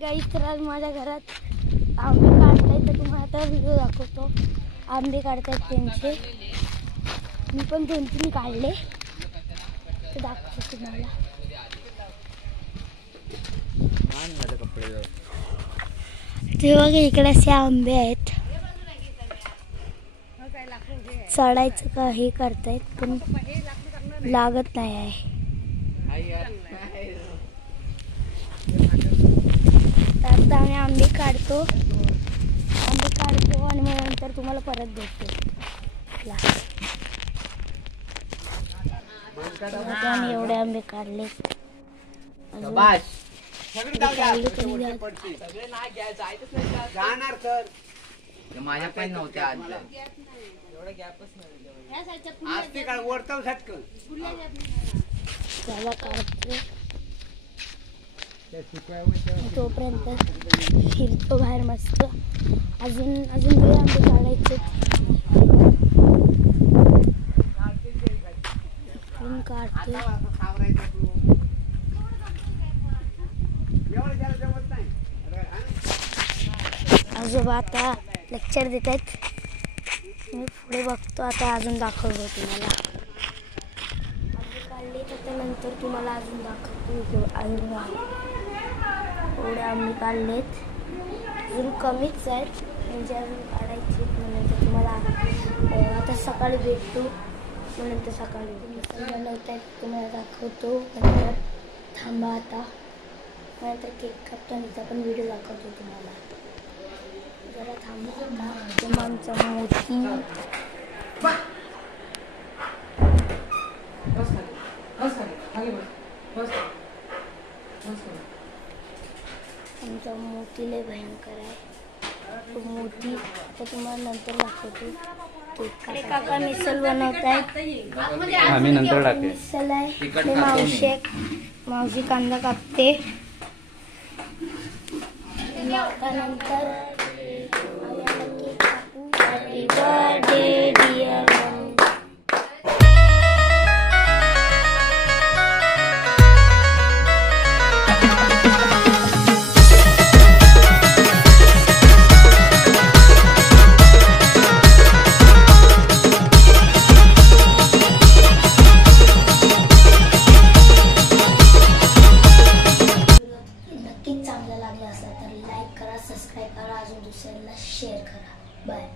गाईस, तर आज माझ्या घरात आंबे काढतायत, तर तुम्हाला आता व्हिडिओ दाखवतो. आंबे काढतायत त्यांचे, मी पण 2-3 काढले तर दाखवतो तुम्हाला. ते बघा, इकडे असे आंबे आहेत. चढायचं का हे करतायत पण लागत नाही आहे. आता आम्ही आंबे काढतो आणि मग नंतर तुम्हाला परत भेटतो. आम्ही एवढे आंबे काढले. माझ्या पण नव्हत्या आज त्याला काढतो, तोपर्यंत फिरतो बाहेर मस्त. अजून दोन आंबे काढायचे. काढतो. आजोबा आता लेक्चर देत आहेत. मी पुढे बघतो. आता अजून दाखवतो तुम्हाला. आंबे काढले त्याच्यानंतर तुम्हाला अजून दाखवतो. अजून एवढे आंबे काढलेत, अजून कमीच आहेत म्हणजे अजून काढायचे. नंतर तुम्हाला आता सकाळी भेटतो. नंतर सकाळी बनवत आहेत तुम्हाला दाखवतो. नंतर थांबा, आता नंतर केक कापतो त्याचा पण व्हिडिओ दाखवतो तुम्हाला. जरा थांबा. आमचा मोती आमचा मोती लय भयंकर आहे. तो मोती आता तुम्हाला नंतर दाखवतो. काका मिसल बनवत आहेत. आम्ही नंतर टाकेल. मिसल आहे. मावशी कांदा कापते. नंतर हॅपी बर्थडे डिअर चांगला लागला असला तर लाईक करा, सबस्क्राईब करा, अजून दुसऱ्यांना शेअर करा. बाय.